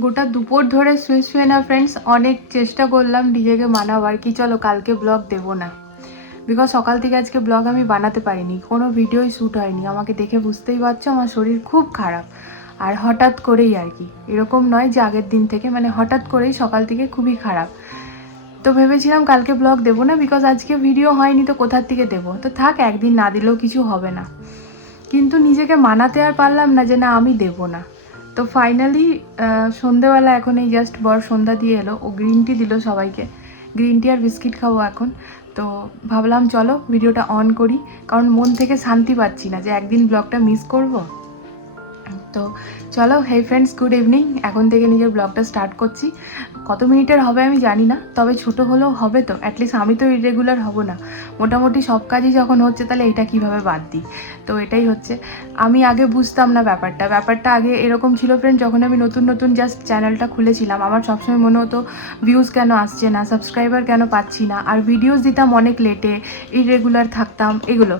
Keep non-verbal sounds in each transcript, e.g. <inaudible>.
গোটা দুপুর ধরে শুয়ে শুয়ে না ফ্রেন্ডস অনেক চেষ্টা করলাম নিজেকে মানাবার। কি চলো, কালকে ব্লগ দেবো না। বিকজ সকাল থেকে আজকে ব্লগ আমি বানাতে পারিনি, কোনো ভিডিওই শ্যুট হয়নি। আমাকে দেখে বুঝতেই পারছ, আমার শরীর খুব খারাপ। আর হঠাৎ করেই আর কি, এরকম নয় যে আগের দিন থেকে মানে হঠাৎ করেই সকাল থেকে খুবই খারাপ। তো ভেবেছিলাম কালকে ব্লগ দেবো না বিকজ আজকে ভিডিও হয়নি, তো কোথার থেকে দেবো? তো থাক, একদিন না দিলেও কিছু হবে না। কিন্তু নিজেকে মানাতে আর পারলাম না যে না, আমি দেবো না। তো ফাইনালি সন্ধেবেলা এখন এই জাস্ট বর সন্ধ্যা দিয়ে এলো। ও গ্রিন টি দিল সবাইকে। গ্রিন টি আর বিস্কিট খাব এখন। তো ভাবলাম চলো ভিডিওটা অন করি। কারণ মন থেকে শান্তি পাচ্ছি না যে একদিন ব্লগটা মিস করব। তো চলো হে ফ্রেন্ডস গুড ইভিনিং এখন থেকে নিজের ব্লগটা স্টার্ট করছি। কত মিনিটের হবে আমি জানি না, তবে ছোট হলেও হবে তো। অ্যাটলিস্ট আমি তো ইরেগুলার হব না। মোটামুটি সব কাজই যখন হচ্ছে, তাহলে এটা কীভাবে বাদ দিই? তো এটাই হচ্ছে। আমি আগে বুঝতাম না ব্যাপারটা। ব্যাপারটা আগে এরকম ছিল ফ্রেন্ড যখন আমি নতুন নতুন জাস্ট চ্যানেলটা খুলেছিলাম, আমার সবসময় মনে হতো ভিউজ কেন আসছে না সাবস্ক্রাইবার কেন পাচ্ছি না, আর ভিডিওস দিতাম অনেক লেটে ইরেগুলার থাকতাম, এগুলো।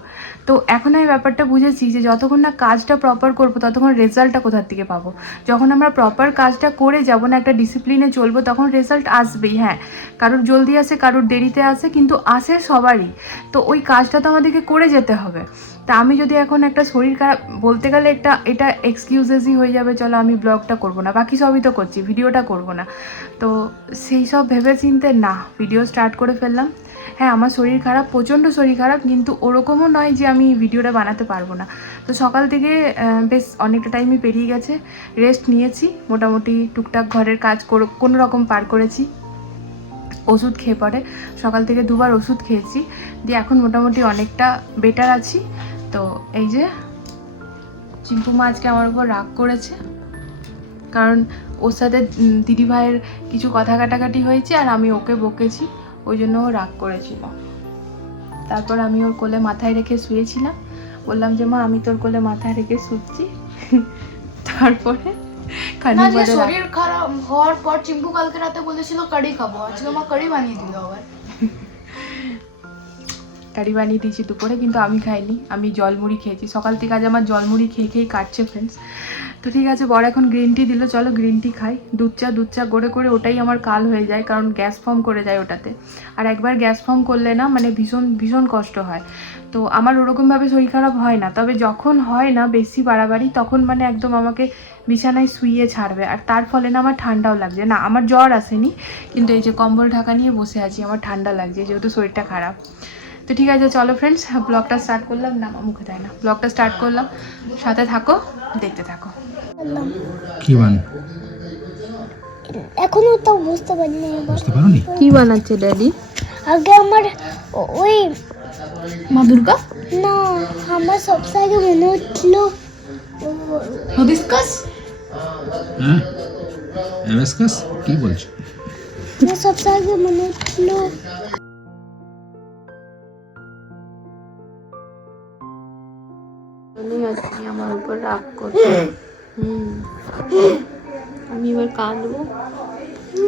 তো এখন আমি ব্যাপারটা বুঝেছি যে, যতক্ষণ না কাজটা প্রপার করব, ততক্ষণ রেজাল্টটা কোথার থেকে পাবো। যখন আমরা প্রপার কাজটা করে যাব না, একটা ডিসিপ্লিনে চলবো, তখন রেজাল্ট আসবেই হ্যাঁ। কারোর জলদি আসে, কারোর দেরিতে আসে, কিন্তু আসে সবারই। তো ওই কাজটা তো আমাদেরকে করে যেতে হবে। তা আমি যদি এখন একটা শরীর খারাপ, বলতে গেলে একটা, এটা এক্সকিউজেসই হয়ে যাবে, চলো আমি ব্লগটা করব না, বাকি সবই তো করছি ভিডিওটা করব না। তো সেই সব ভেবে চিনতে না ভিডিও স্টার্ট করে ফেললাম। হ্যাঁ আমার শরীর খারাপ, প্রচণ্ড শরীর খারাপ, কিন্তু ওরকমও নয় যে আমি ভিডিওটা বানাতে পারব না। তো সকাল থেকে বেশ অনেকটা টাইমই পেরিয়ে গেছে রেস্ট নিয়েছি, মোটামুটি টুকটাক ঘরের কাজ কোনো রকম পার করেছি, ওষুধ খেয়ে পরে। সকাল থেকে দুবার ওষুধ খেয়েছি, দিয়ে এখন মোটামুটি অনেকটা বেটার আছি। তো এই যে চিম্পু মা আজকে আমার উপর রাগ করেছে, কারণ ওর সাথে দিদিভাইয়ের কিছু কথা কাটাকাটি হয়েছে, আর আমি ওকে বকেছি। ওই জন্য ও রাগ করেছিল। তারপর আমি ওর কোলে মাথায় রেখে শুয়েছিলাম। বললাম যে মা আমি তোর কোলে মাথায় রেখে শুচ্ছি। <laughs> তারপরে শরীর খারাপ হওয়ার পর চিম্পু কালকে রাতে বলেছিল কারি খাব। আজকে মা কারি বানিয়ে দিল আবার। কারি বানিয়ে দিয়েছি দুপুরে, কিন্তু আমি খাইনি। আমি জলমুড়ি খেয়েছি। সকাল থেকে আজ আমার জলমুড়ি খেয়ে খেয়েই কাটছে ফ্রেন্ডস তো ঠিক আছে বড় এখন গ্রিন টি দিল। চলো গ্রিন টি খাই। দুধ চা দুধ চা করে করে ওটাই আমার কাল হয়ে যায়, কারণ গ্যাস ফর্ম করে যায় ওটাতে। আর একবার গ্যাস ফর্ম করলে না মানে ভীষণ ভীষণ কষ্ট হয়। তো আমার ওরকমভাবে শরীর খারাপ হয় না। তবে যখন হয় না বেশি বাড়াবাড়ি, তখন মানে একদম আমাকে বিছানায় শুইয়ে ছাড়বে। আর তার ফলে না আমার ঠান্ডাও লাগছে। না, আমার জ্বর আসেনি, কিন্তু এই যে কম্বল ঢাকা নিয়ে বসে আছি, আমার ঠান্ডা লাগছে, যেহেতু শরীরটা খারাপ। তো ঠিক আছে চলো ফ্রেন্ডস ব্লগটা স্টার্ট করলাম। না আমার মুখে দেয় না। ব্লগটা স্টার্ট করলাম। সাথে থাকো দেখতে থাকো। কি বান এখনও তো বুঝতে পারিনি। বুঝতে পারোনি? কি বানাচ্ছে ড্যাডি আগে আমার ওই মা দুর্গা? না আমার সবচেয়ে আগে মনে হচ্ছিল ও- হবিস্কাস হ্যাঁ এমএসকাস কি বলছো? আমার সবচেয়ে আগে মনে হচ্ছিল আপনি আমার উপর রাগ করছ। হুম। আমি এবার কাঁদবো।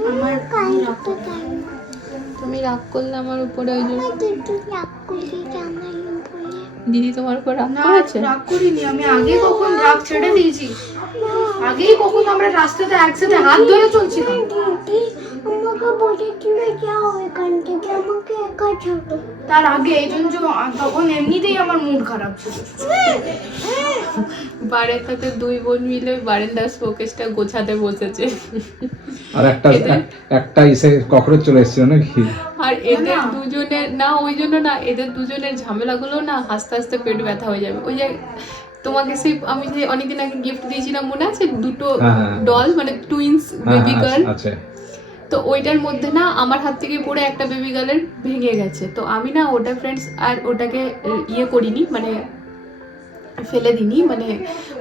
আমার তুমি রাগ করলে আমার উপরে ওই জন্য দিদি তোমার উপর রাগ না করেছে? রাগ করিনি আমি আগে কখন রাগ ছেড়ে দিয়েছি? আগেই কখন আমরা রাস্তাতে একসাথে হাত ধরে চলছিলাম। আমাকে বলেছিল যাও এখান থেকে আমাকে একা ছাড়ো। তার আগে এই জন্য তখন এমনিতেই আমার মুড খারাপ ছিল। সাথে দুই বোন মিলে বারেন্দার শোকেসটা গোছাতে বসেছে। আর একটা একটা ইসে ককরোচ চলে এসেছিল নাকি? আর এদের দুজনের না ওই জন্য না এদের দুজনের ঝামেলাগুলো না হাসতে হাসতে পেট ব্যথা হয়ে যাবে। ওই যে তোমাকে সেই আমি যে অনেকদিন আগে গিফট দিয়েছিলাম মনে আছে? দুটো হ্যাঁ, হ্যাঁ। ডল মানে টুইন্স হ্যাঁ বেবি হ্যাঁ, গার্ল তো ওইটার মধ্যে না আমার হাত থেকে পড়ে একটা বেবি গার্লের ভেঙে গেছে। তো আমি না ওটা ফ্রেন্ডস আর ওটাকে ইয়ে করিনি মানে ফেলে দিনি মানে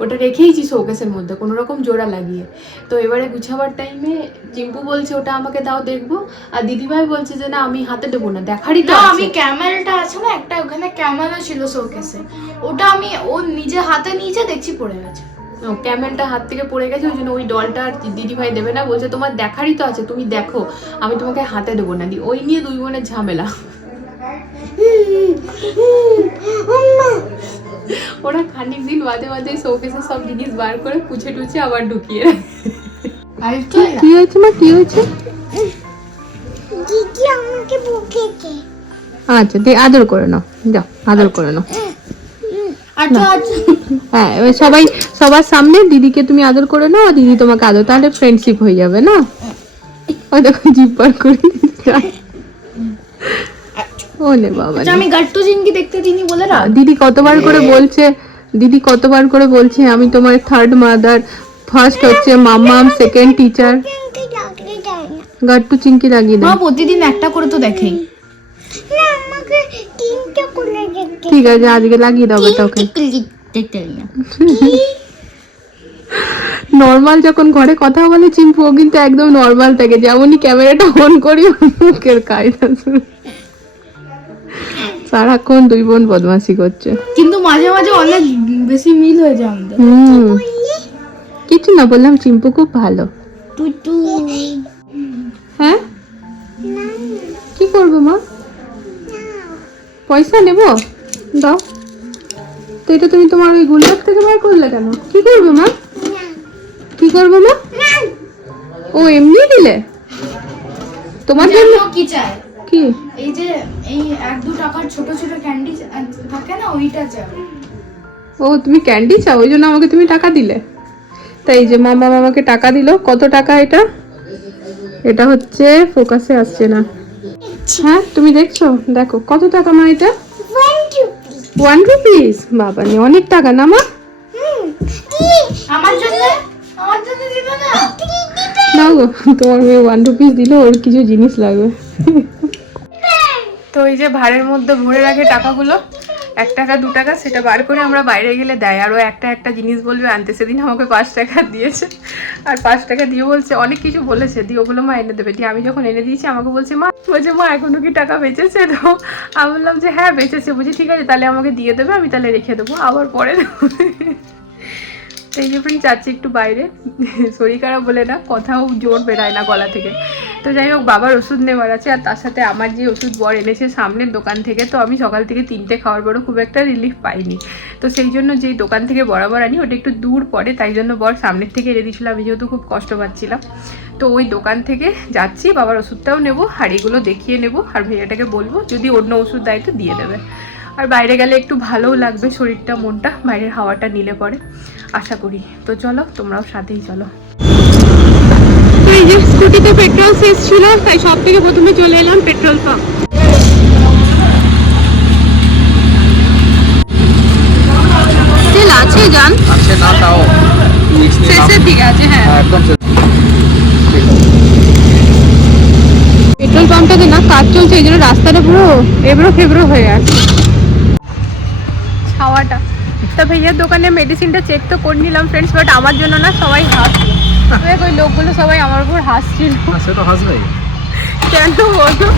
ওটা রেখেইছি শোকেসের মধ্যে কোনো রকম জোড়া লাগিয়ে তো এবারে গুছাবার টাইমে চিম্পু বলছে ওটা আমাকে দাও দেখব আর দিদিভাই বলছে যে না আমি হাতে দেবো না দেখারই তো না আমি ক্যামেলটা আছে না একটা ওখানে ক্যামেলও ছিল শোকেসে ওটা আমি ও নিজে হাতে নিয়েছে দেখছি পড়ে গেছে ও, ক্যামেলটা হাত থেকে পড়ে গেছে ওই জন্য ওই ডলটা আর দিদিভাই দেবে না বলছে তোমার দেখারই তো আছে তুমি দেখো আমি তোমাকে হাতে দেবো না দি ওই নিয়ে দুই বোনের ঝামেলা ওরা খানিক দিন বাদে বাদে শোকেসে সব জিনিস বার করে পুছে টুছে আবার ঢুকিয়ে রাখে। কি? হয়েছে মা? কি হয়েছে? দিদি আমাকে বকেছে আচ্ছা দিয়ে আদর করে নাও। যাও আদর করে নাও। চল, আর চল। হ্যাঁ এবার সবাই সবার সামনে দিদিকে তুমি আদর করে নাও আর দিদি তোমাকে আদর তাহলে ফ্রেন্ডশিপ হয়ে যাবে না? ওই দেখো জিপ পার করে দিতে ওলে বাবা আচ্ছা, আমি গাট্টু জিনকে দেখতে চিনি বলে না? দিদি কতবার করে বলছে দিদি কতবার করে বলছে আমি তোমার থার্ড মাদার ফার্স্ট হচ্ছে মামাম সেকেন্ড টিচার গাট্টু লাগিয়ে মা প্রতিদিন একটা করে তো দেখেই। না আমাকে তিনটা করে দেখতে ঠিক আছে আজকে লাগিয়ে দাও বেটা ওকে। না। <laughs> নর্মাল যখন ঘরে কথা বলে চিম্পু কিন্তু একদম নর্মাল থাকে। যেমনই ক্যামেরাটা অন করি মুখের কায়দা শুরু। সারাক্ষণ দুই বোন বদমাসি করছে। কিন্তু মাঝে মাঝে অনেক বেশি মিল হয়ে যায় আমাদের। হুম। কিছু না বললাম চিম্পু খুব ভালো। তু হ্যাঁ? কি করব মা? পয়সা নেব? দাও। তো এটা তুমি তোমার ওই গুলবাগ থেকে বার করলে কেন? কি করবে মা? কি করব মা? ও এমনি দিলে? তোমার জন্য কি চায়। কি? এই যে এই এক দু টাকার ছোট ছোট ক্যান্ডি থাকে না ওইটা চায়। ও তুমি ক্যান্ডি চাও ওই জন্য আমাকে তুমি টাকা দিলে। তাই এই যে মামা মামাকে টাকা দিল কত টাকা এটা? এটা হচ্ছে ফোকাসে আসছে না। হ্যাঁ তুমি দেখছ? দেখো কত টাকা মা এটা? ওয়ান রুপি রুপিস বাবা নে অনেক টাকা না মা? হুম কি আমার জন্য? আমার জন্য দিবে না। নাও গো, তোমার মেয়ে ওয়ান রুপিস দিল ওর কিছু জিনিস লাগবে। তো এই যে ভাড়ের মধ্যে ভরে রাখে টাকাগুলো, এক টাকা, দু টাকা, সেটা বার করে আমরা বাইরে গেলে দেয়। আর ও একটা একটা জিনিস বলবে, আনতে সেদিন আমাকে পাঁচ টাকা দিয়েছে। আর পাঁচ টাকা দিয়ে বলছে, অনেক কিছু বলেছে। দিয়ে ওগুলো মা এনে দেবে। দিয়ে আমি যখন এনে দিয়েছি, আমাকে বলছে, মা বলছে, মা, এখনও কি টাকা বেঁচেছে? তো আমি বললাম যে হ্যাঁ বেঁচেছে। বলছি, ঠিক আছে, তাহলে আমাকে দিয়ে দেবে, আমি তাহলে রেখে দেবো। আবার পরে দেবো। তো এই যে ফ্রেন্ড যাচ্ছি একটু বাইরে। শরীর খারাপ বলে না, কথাও জোর বেরায় না গলা থেকে। তো যাই হোক, বাবার ওষুধ নেওয়ার আছে, আর তার সাথে আমার যে ওষুধ বর এনেছে সামনের দোকান থেকে, তো আমি সকাল থেকে তিনটে খাওয়ার পরও খুব একটা রিলিফ পাইনি। তো সেই জন্য যেই দোকান থেকে বরাবর আনি, ওটা একটু দূর পড়ে, তাই জন্য বর সামনের থেকে এনে দিয়েছিল, আমি যেহেতু খুব কষ্ট পাচ্ছিলাম। তো ওই দোকান থেকে যাচ্ছি, বাবার ওষুধটাও নেব, আর এগুলো দেখিয়ে নেব, আর ভাইয়াটাকে বলব, যদি অন্য ওষুধ দেয় তো দিয়ে দেবে। আর বাইরে গেলে একটু ভালোও লাগবে শরীরটা মনটা। বাইরের হাওয়াটা নিলে পরে আশা করি। তো চলো তোমরাও সাথেই চলো। এই যে স্কুটিতে পেট্রোল শেষ ছিল তাই সব থেকে প্রথমে চলে এলাম পেট্রোল পাম্প। তেল আছে জান? আছে না তাও। শেষের দিকে আছে হ্যাঁ। হ্যাঁ, একদম পেট্রোল পাম্পটাতে না কাজ চলছে এই জন্য রাস্তাটা পুরো এবড়ো ফেবড়ো হয়ে আছে তা ভাইয়ার দোকানে মেডিসিনটা চেক তো করে নিলাম ফ্রেন্ডস বাট আমার জন্য না সবাই হাসলো দেখ, ওই লোকগুলো সবাই আমার উপর হাসছিল হ্যাঁ, সে তো হাসবেই কেন বলো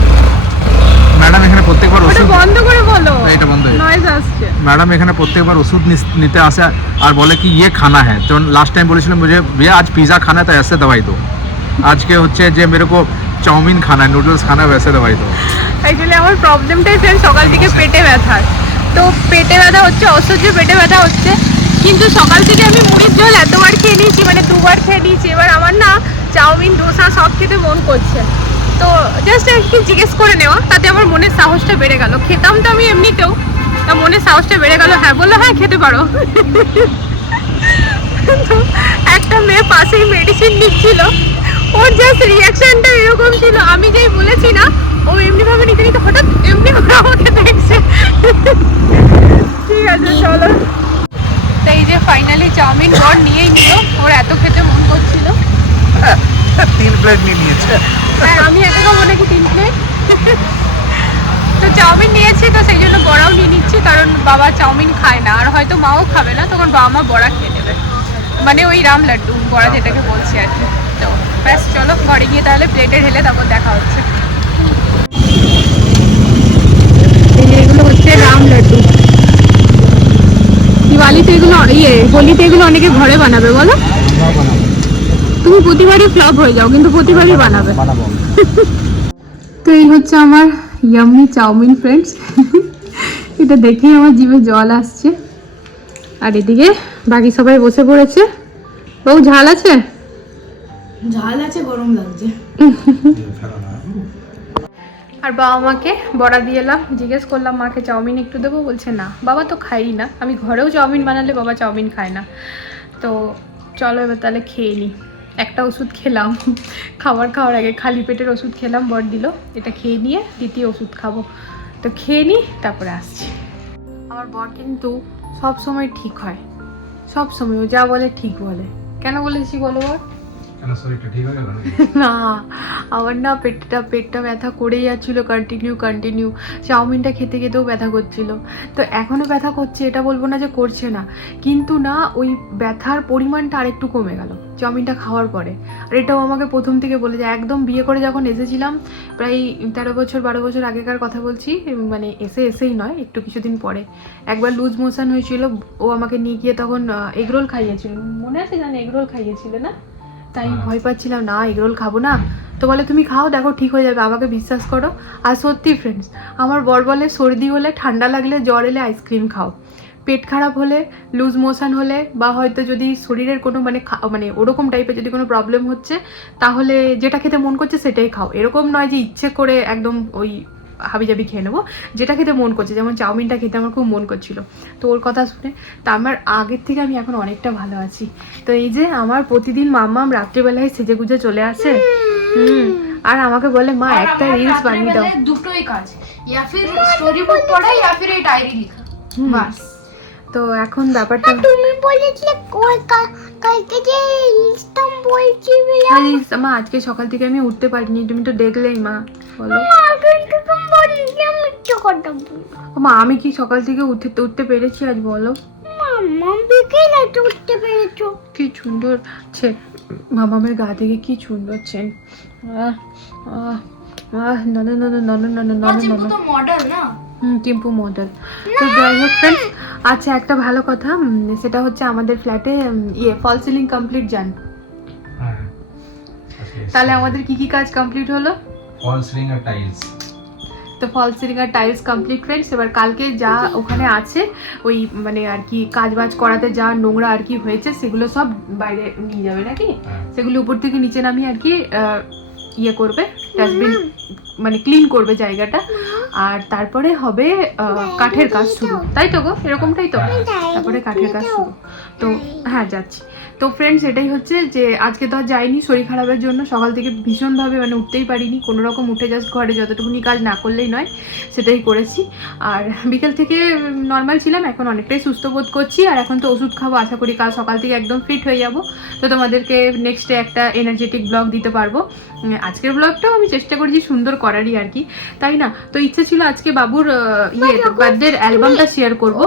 ম্যাডাম এখানে প্রত্যেকবার ওটা ওষুধ বন্ধ করে বলো না, এটা বন্ধ হয়ে- নয়েজ আসছে मैडम এখানে প্রত্যেকবার ওষুধ নিস- নিতে আসে আর বলে কি ইয়ে খানা है তো লাস্ট টাইম বলেছিলাম मुझे भैया आज पिज़्ज़ा खाना है तो ऐसे दवाई दो আজকে হচ্ছে যে মেরে কো চাউমিন খানা है নুডলস খানা है वैसे दवाई दो অ্যাকচুয়ালি আমার প্রবলেমটাই ফ্রেন্ড সকাল থেকে পেটে ব্যথার তো পেটে ব্যথা হচ্ছে, অসহ্য পেটে ব্যথা হচ্ছে। কিন্তু সকাল থেকে আমি মুড়ির জল এতবার খেয়ে নিয়েছি মানে দুবার খেয়ে নিয়েছি। এবার আমার না চাউমিন ডোসা সব খেতে মন করছে। তো জাস্ট একটু জিজ্ঞেস করে নেওয়া, তাতে আমার মনের সাহসটা বেড়ে গেল। খেতাম তো আমি এমনিতেও, তা মনের সাহসটা বেড়ে গেল। হ্যাঁ বলল হ্যাঁ খেতে পারো। একটা মেয়ে পাশেই মেডিসিন নিচ্ছিল। ওর জাস্ট রিয়াকশনটা এরকম ছিল আমি যেই বলেছি না ও এমনি ভাবে নিতে নিতে হঠাৎ এমনি করে আমাকে দেখছে ঠিক আছে চলো তো এই যে ফাইনালি চাউমিন বর নিয়েই নিল ওর এত খেতে মন করছিল তিন প্লেট নিয়ে নিয়েছে। হ্যাঁ আমি একা খাব নাকি তিন প্লেট তো চাউমিন নিয়েছি, তো সেই জন্য বড়াও নিয়ে নিচ্ছি, কারণ বাবা চাউমিন খায় না। আর হয়তো মাও খাবে না, তখন বাবা মা বড়া খেয়ে নেবে। মানে ওই রাম লাড্ডু, বড়া যেটাকে বলছি আর কি। তো ব্যাস, চলো, ঘরে গিয়ে তাহলে প্লেটে ঢেলে তারপর দেখা হচ্ছে। এগুলো হচ্ছে রাম লাড্ডু। দিওয়ালিতে এগুলো ইয়ে হোলিতে এগুলো অনেকে ঘরে বানাবে, বলো? তুমি প্রতিবারই ফ্লপ হয়ে যাও কিন্তু প্রতিবারই বানাবে <laughs> তো এই হচ্ছে আমার ইয়াম্মি চাউমিন ফ্রেন্ডস <laughs> এটা দেখেই আমার জিভে জল আসছে। আর এদিকে বাকি সবাই বসে পড়েছে। বউ ঝাল আছে? ঝাল আছে গরম লাগছে। <laughs> আর বাবা মাকে বড়া দিয়ে এলাম। জিজ্ঞেস করলাম মাকে চাউমিন একটু দেবো? বলছে না। বাবা তো খাই না। আমি ঘরেও চাউমিন বানালে বাবা চাউমিন খায় না। তো চলো এবার তাহলে খেয়ে নিই একটা ওষুধ খেলাম। খাবার খাওয়ার আগে খালি পেটের ওষুধ খেলাম বর দিল এটা খেয়ে নিয়ে দ্বিতীয় ওষুধ খাব। তো খেয়ে নিই তারপরে আসছি। আমার বর কিন্তু সব সময় ঠিক হয়। সব সময় ও যা বলে ঠিক বলে। কেন বলেছি বলো বর? <laughs> না আমার না পেটটা পেটটা ব্যথা করেই যাচ্ছিল কন্টিনিউ কন্টিনিউ চাউমিনটা খেতে খেতেও ব্যথা করছিল। তো এখনও ব্যথা করছে এটা বলব না যে করছে না। কিন্তু না ওই ব্যথার পরিমাণটা আরেকটু কমে গেল। চাউমিনটা খাওয়ার পরে। আর এটাও আমাকে প্রথম থেকে বলে যে একদম বিয়ে করে যখন এসেছিলাম, প্রায় তেরো বছর, বারো বছর আগেকার কথা বলছি মানে এসে এসেই নয়, একটু কিছুদিন পরে। একবার লুজ মোশন হয়েছিল, ও আমাকে নিয়ে গিয়ে তখন এগরোল খাইয়েছিল। মনে আছে জানি এগরোল খাইয়েছিল না? তাই। ভয় পাচ্ছিলাম, না, এগরোল খাব না। তো বলে, তুমি খাও, দেখো ঠিক হয়ে যাবে, আমাকে বিশ্বাস করো। আর সত্যি ফ্রেন্ডস আমার বর বলে, সর্দি হলে ঠান্ডা লাগলে জ্বর এলে আইসক্রিম খাও। পেট খারাপ হলে লুজ মোশন হলে বা হয়তো যদি শরীরের কোনো মানে মানে ওরকম টাইপের যদি কোনো প্রবলেম হচ্ছে তাহলে যেটা খেতে মন করছে সেটাই খাও। এরকম নয় যে ইচ্ছে করে একদম ওই হাবিজাবি খেয়ে নেব। যেটা খেতে মন করছে যেমন চাউমিনটা খেতে আমার খুব মন করছিল। তো ওর কথা শুনে তা আমার আগের থেকে আমি এখন অনেকটা ভালো আছি। তো এই যে আমার প্রতিদিন মাম্মাম রাত্রিবেলায় সেজে গুজে চলে আসে হুম আর আমাকে বলে মা একটা রিলস বানিয়ে দাও। দুটোই কাজ। ইয়া ফির স্টোরি বুক পড়া ইয়া ফির এই ডায়েরি লেখা বাস। তো এখন ব্যাপারটা তুমি বলেছিলে কালকে যে ইনস্টাম বলছিলে আরে মা আজকে সকাল থেকে আমি উঠতে পারিনি তুমি তো দেখলেই মা বলো। মা আমি কি সকাল থেকে উঠতে উঠতে পেরেছি আজ বলো। কি সুন্দর ছে মামামের গা থেকে কি সুন্দর চেন আহ আহ আহ নন নন নন নন নন টিম্পু মডেল তো যাই হোক ফ্রেন্ডস আচ্ছা একটা ভালো কথা সেটা হচ্ছে আমাদের ফ্ল্যাটে ইয়ে ফল সিলিং কমপ্লিট যান তাহলে আমাদের কি কি কাজ কমপ্লিট হলো? ফল সিলিং আর টাইলস তো ফল সিলিং আর টাইলস কমপ্লিট ফ্রেন্ডস এবার কালকে যা ওখানে আছে ওই মানে আর কি কাজ বাজ করাতে যা নোংরা আর কি হয়েছে সেগুলো সব বাইরে নিয়ে যাবে নাকি? হ্যাঁ। সেগুলো উপর থেকে নিচে নামিয়ে আর কি ইয়ে করবে। ডাস্টবিন মানে ক্লিন করবে জায়গাটা। আর তারপরে হবে কাঠের কাজ শুরু। তাই তো গো? এরকমটাই তো? তারপরে কাঠের কাজ শুরু। তো হ্যাঁ যাচ্ছি। তো ফ্রেন্ডস এটাই হচ্ছে যে, আজকে তো আর যাইনি শরীর খারাপের জন্য। সকাল থেকে ভীষণভাবে মানে উঠতেই পারিনি। কোনো রকম উঠে জাস্ট ঘরে যতটুকুনি কাজ না করলেই নয়, সেটাই করেছি। আর বিকেল থেকে নর্মাল ছিলাম, এখন অনেকটাই সুস্থ বোধ করছি। আর এখন তো ওষুধ খাব, আশা করি কাল সকাল থেকে একদম ফিট হয়ে যাব। তো তোমাদেরকে নেক্সটে একটা এনার্জেটিক ব্লগ দিতে পারব। আজকের ব্লগটাও আমি চেষ্টা করেছি সুন্দর করারই আর কি তাই না? তো ইচ্ছে ছিল আজকে বাবুর ইয়ে বার্থডের অ্যালবামটা শেয়ার করব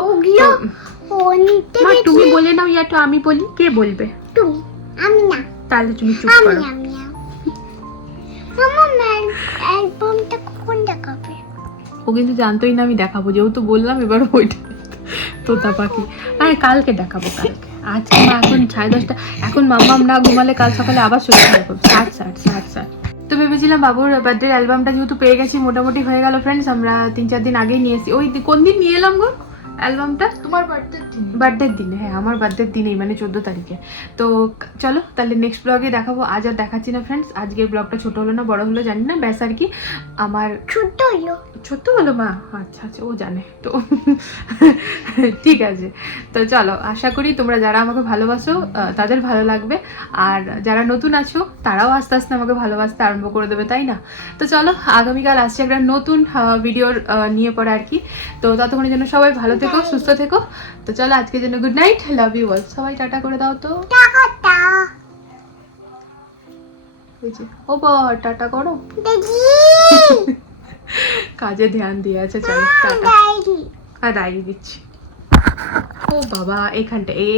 তুমি বলে নাও ইয়া তো আমি বলি কে বলবে? তুমি আমি না। তাহলে তুমি চুপ করো। আমি অ্যালবামটা কখন দেখাবে? ও কিন্তু জানতোই না আমি দেখাবো যেহেতু বললাম এবার ওইটা তোতা পাখি। আরে কালকে দেখাবো কালকে। আজকে এখন সাড়ে দশটা এখন মাম্মাম না ঘুমালে কাল সকালে আবার শরীর খারাপ হবে ষাট ষাট ষাট ষাট তো ভেবেছিলাম বাবুর বার্থডের অ্যালবামটা যেহেতু পেয়ে গেছি, মোটামুটি হয়ে গেল ফ্রেন্ডস আমরা তিন চার দিন আগেই নিয়ে এসেছি। ওই কোন দিন নিয়ে এলাম গো? অ্যালবামটা? তোমার বার্থডে দিন। বার্থডের দিনে হ্যাঁ আমার বার্থডের দিনেই মানে চোদ্দ তারিখে। তো চলো তাহলে নেক্সট ব্লগে দেখাবো আজ আর দেখাচ্ছি না ফ্রেন্ডস আজকের ব্লগটা ছোট হলো না বড় হলো জানি না ব্যাস আর কি। আমার ছোট হলো। ছোট্ট হলো মা? আচ্ছা আচ্ছা ও জানে তো <laughs> ঠিক আছে। তো চলো আশা করি তোমরা যারা আমাকে ভালোবাসো তাদের ভালো লাগবে। আর যারা নতুন আছো তারাও আস্তে আস্তে আমাকে ভালোবাসতে আরম্ভ করে দেবে তাই না? তো চলো আগামীকাল আসছে একটা নতুন ভিডিওর নিয়ে পড়ে আর কি। তো ততক্ষণের জন্য সবাই ভালো থেকো। সুস্থ থেকো। তো চলো আজকের জন্য good night love you all সবাই টাটা করে দাও তো। ও বর টাটা করো। কাজে ধ্যান দিয়ে আছে, চলো, টাটা। আর দাঁড়িয়ে দিচ্ছি। ও বাবা এখানটা এ